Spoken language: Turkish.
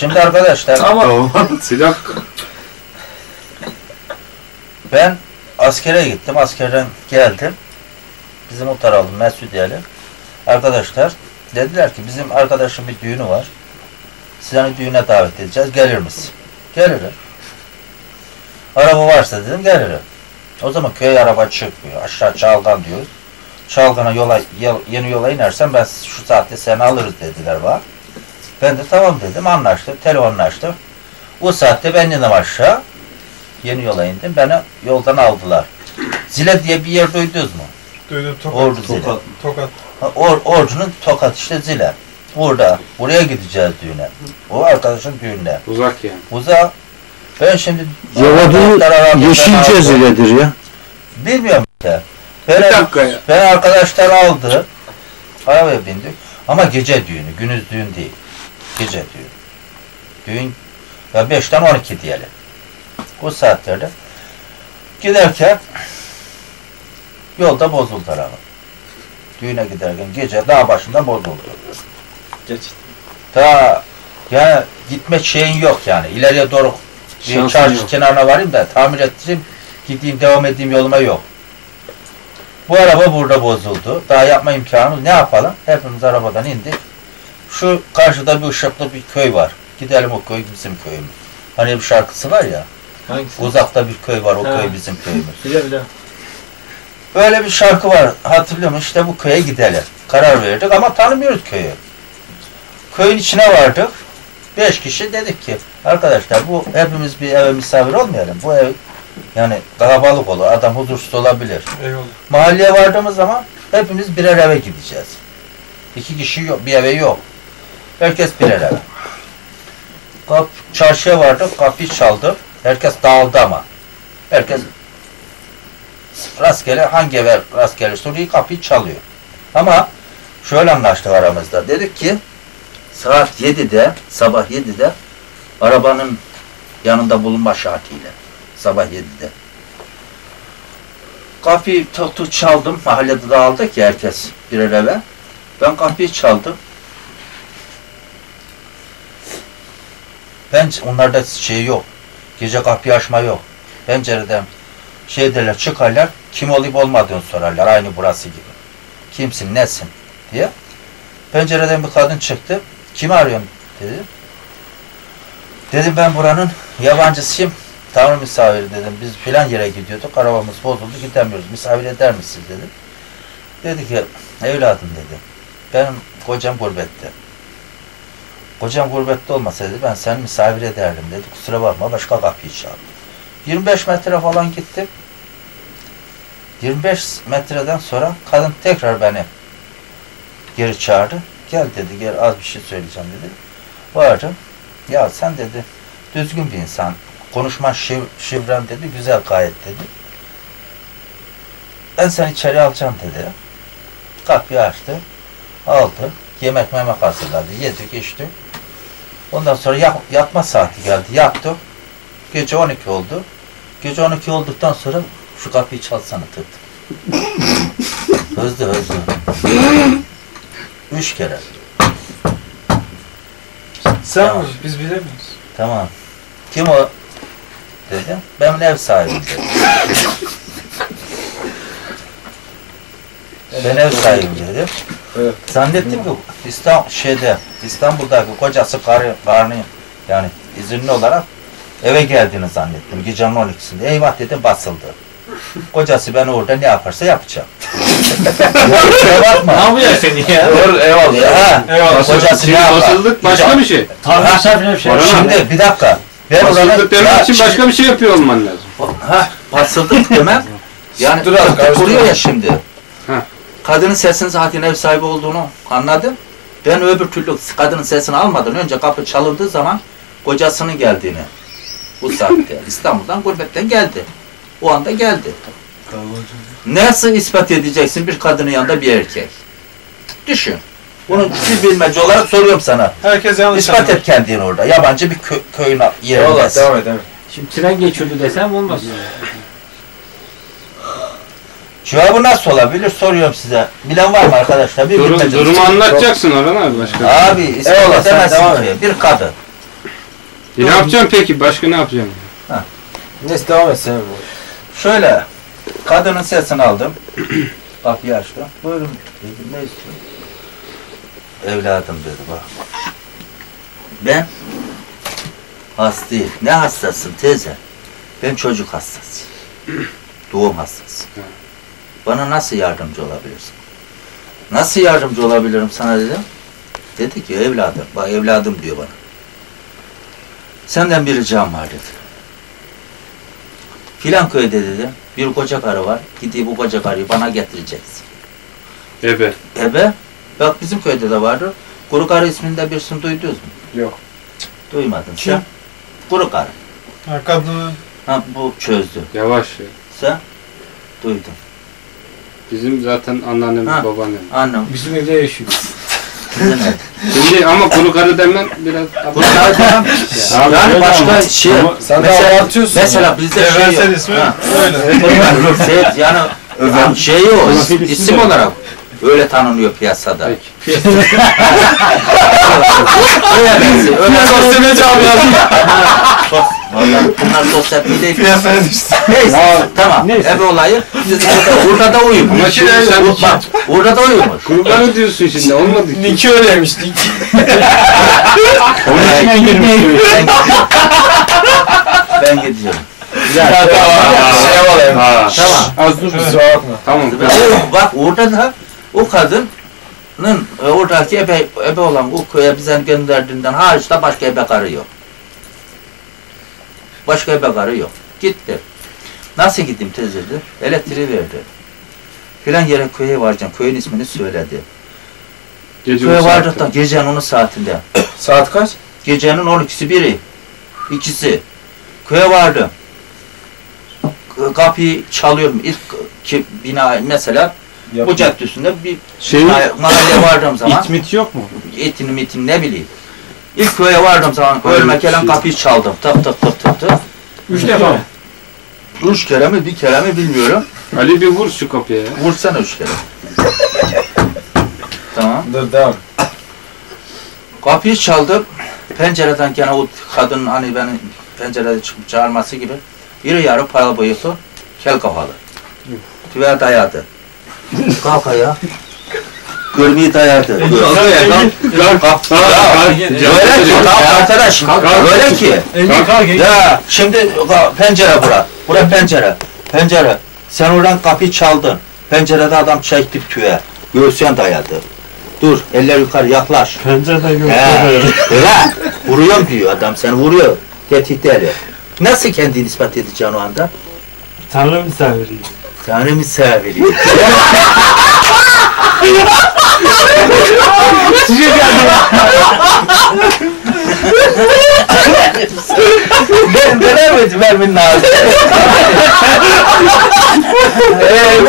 Şimdi arkadaşlar Tamam. Silah. ben askere gittim. Askerden geldim. Bizim o taraflı Mesudiye'li. Arkadaşlar dediler ki bizim arkadaşın bir düğünü var. Seni düğüne davet edeceğiz. Gelir misin? Gelirim. Araba varsa dedim gelirim. O zaman köy araba çıkmıyor. Aşağı Çalgan diyoruz. Çalgan'a yola, yol- yeni yola inersen ben şu saatte seni alırız dediler bana. Ben de tamam dedim anlaştık. Telefonlaştık. O saatte ben indim aşağı. Yeni yola indim. Beni yoldan aldılar. Zile diye bir yer duydunuz mu? Duydum tokat. Ordu Zile. Tokat. Tokat. Ha, Or, Orcu'nun tokat işte Zile. Burada. Buraya gideceğiz düğüne. O arkadaşın düğününe. Uzak yani. Uzak. Ben şimdi Cevabı Ben Yeşil aldım. Cezire'dir ya. Bilmiyorum işte. Bir Ben, dakika ya. ben arkadaşlar aldı. Arabaya bindik. Ama gece düğünü. Gündüz düğün değil. Gece düğün. Düğün ya 5'ten 12 diyelim. O saatlerde giderken yolda bozuldu araba. Düğüne giderken gece dağ başında bozuldu. Geç. Daha yani gitme şeyin yok yani. İleriye doğru bir çarşı yok. kenarına varayım da tamir ettireyim. Gideyim devam edeyim yoluma yok. Bu araba burada bozuldu. Daha yapma imkanımız ne yapalım? Hepimiz arabadan indik. Şu karşıda bir ışıklı bir köy var. Gidelim o köy bizim köyümüz. Hani bir şarkısı var ya. Hangisi? Uzakta bir köy var o Ha. köy bizim köyümüz. Bile bile. Böyle bir şarkı var. Hatırlıyorum işte bu köye gidelim. Karar verdik ama tanımıyoruz köyü. Köyün içine vardık. Beş kişi dedik ki arkadaşlar bu hepimiz bir eve misafir olmayalım. Bu ev yani kalabalık olur. Adam huzursuz olabilir. Eyvallah. Mahalleye vardığımız zaman hepimiz birer eve gideceğiz. İki kişi yok, bir eve yok. Herkes birer eve. Kap, çarşıya vardık, kapıyı çaldık. Herkes dağıldı ama. Herkes rastgele hangi eve rastgele soruyu kapıyı çalıyor. Ama şöyle anlaştık aramızda. Dedik ki saat 7'de, sabah 7'de arabanın yanında bulunma şartıyla. Sabah 7'de. Kapıyı tık çaldım. Mahallede dağıldık ya herkes birer eve. Ben kapıyı çaldım. Ben onlarda şey yok. Gece kapıyı açma yok. Pencereden şey derler çıkarlar. Kim olup olmadığını sorarlar. Aynı burası gibi. Kimsin nesin diye. Pencereden bir kadın çıktı. Kimi arıyorsun dedi. Dedim ben buranın yabancısıyım. Tanrı misafiri dedim. Biz filan yere gidiyorduk. Arabamız bozuldu. Gidemiyoruz. Misafir eder misiniz dedim. Dedi ki evladım dedi. Benim kocam gurbette. Kocam gurbette olmasaydı ben seni misafir ederdim dedi. Kusura bakma başka kapıyı çaldı. 25 metre falan gittim. 25 metreden sonra kadın tekrar beni geri çağırdı. Gel dedi gel az bir şey söyleyeceğim dedi. Vardım. Ya sen dedi düzgün bir insan. Konuşman şiv, şivren dedi. Güzel gayet dedi. Ben seni içeri alacağım dedi. Kapıyı açtı. Aldı. Yemek memek hazırladı. Yedik içtik. Ondan sonra yatma saati geldi. Yattık. Gece 12 oldu. Gece 12 olduktan sonra şu kapıyı çalsana dedi. hızlı hızlı. Üç kere. Sen Tamam. mi? Biz bilemiyoruz. Tamam. Kim o? Dedim. Benim ev sahibim dedi. Ben ev sahibim dedim. Evet. Zannettim ki İstanbul şeyde İstanbul'daki kocası karı, karnı yani izinli olarak eve geldiğini zannettim. Gecenin 12'sinde. Eyvah dedim basıldı. Kocası ben orada ne yaparsa yapacağım. Bakma. Ne yapıyorsun seni ya? Doğru eyvallah. Ha, Eyvallah. kocası ne yapar? basıldık başka bir şey. Tanrı misafirine bir şey. Şimdi bir dakika. Ben Basıldık demek Ya için başka bir şey yapıyor olman lazım. Ha, basıldık demem. Yani kuruyor ya şimdi. Kadının sesinin zaten ev sahibi olduğunu anladım. Ben öbür türlü kadının sesini almadan önce kapı çalındığı zaman kocasının geldiğini bu saatte İstanbul'dan gurbetten geldi. O anda geldi. Nasıl ispat edeceksin bir kadının yanında bir erkek? Düşün. Bunu bir bilmece olarak soruyorum sana. Herkes yanlış İspat anlar. et kendini orada. Yabancı bir kö köyün yerindesin. devam et devam et. Şimdi tren geçiyordu desem olmaz. Cevabı nasıl olabilir soruyorum size. Bilen var mı arkadaşlar? Bir Durum, durumu anlatacaksın Orhan abi başka. Abi ispat Eyvallah, sen edemezsin devam ki. Bir kadın. E ne yapacaksın peki? Başka ne yapacaksın? Neyse devam et sen. Şöyle, kadının sesini aldım. Kapıyı açtım. Buyurun dedim, ne istiyorsun? Evladım dedi bak. Ben hastayım. Ne hastasın teyze? Ben çocuk hastasıyım. Doğum hastası. Bana nasıl yardımcı olabilirsin? Nasıl yardımcı olabilirim sana dedim. Dedi ki evladım, bak evladım diyor bana. Senden bir ricam var dedi. Filan köyde dedi bir koca karı var. Gidip bu koca karıyı bana getireceksin. Ebe. Ebe, bak bizim köyde de vardı. Kuru karı isminde birisini duydunuz mu? Yok. Duymadın Kim? sen. Kuru karı. Ha kadının Ha bu çözdü. Yavaş ya. Sen duydun. Bizim zaten anneannemiz, Ha. babaannemiz. Annem. Bizim evde yaşıyor. Şimdi ama kuru karı demen biraz... Demem. Abi, yani başka şey. sen de mesela, abartıyorsun. mesela bizde şey Evrensel yok. ismi Ha. öyle. Şey, yani Özel. şey o ismi isim olarak öyle tanınıyor piyasada. Peki. öyle benziyor. Öyle Sosyal camiası. Sos, bunlar sosyal medya Piyasaya düştü. Neyse, tamam. neyse. Ebe olayı burada, da uyumuş. Şimdi sen- Bur- bak, burada da uyumuş. Kuru karı diyorsun şimdi olmadı ki. Niki öyleymiş. Niki. Onun içinden girmiyor. Ben gidiyorum. ben gidiyorum. Güzel. Şey olayım. Tamam. Az dur. Kusura bakma. Tamam. O- Bak orada da o kadının e, oradaki ebe, ebe olan o köye bize gönderdiğinden hariç de başka ebe karı yok. Başka ebe karı yok. Gitti. Nasıl gittim dedi. Elektriği verdi. Filan yere köye varacağım. Köyün ismini söyledi. Gece Köye o vardık da saatte. gecenin onun saatinde. Saat kaç? Gecenin 12'si biri. ikisi. Köye vardım. K- Kapıyı çalıyorum. İlk ki bina mesela bu cadde üstünde bir Şey, mahalle vardığım zaman İtmit yok mu? etini mitini ne bileyim. İlk köye vardığım zaman ölmek gelen kapıyı çaldım. Tık tık tık tık tık. Üç defa mı? Üç kere mi bir kere mi bilmiyorum. Ali bir vur şu kapıya ya. Vursana üç kere. tamam. Dur devam. Kapıyı çaldım. Pencereden gene o kadın hani beni pencerede çıkıp çağırması gibi. Biri yarı paralı boyutu, kel kafalı. Tüve dayadı. Kalk ayağa. Görmeyi dayadı. Kalk. Kalk. Öyle ki arkadaş. Öyle ki. Ya şimdi pencere bura. Bura pencere. Pencere. Sen oradan kapıyı çaldın. Pencerede adam çekti tüve. Göğsüne dayadı. Dur eller yukarı yaklaş. Pencereden He, öyle. Vuruyorum diyor adam seni vuruyor. Tehdit ediyor. Nasıl kendini ispat edeceksin o anda? Tanrı misafiri. Tanrı misafiri. ben veremedim vermenin ağzı. Eee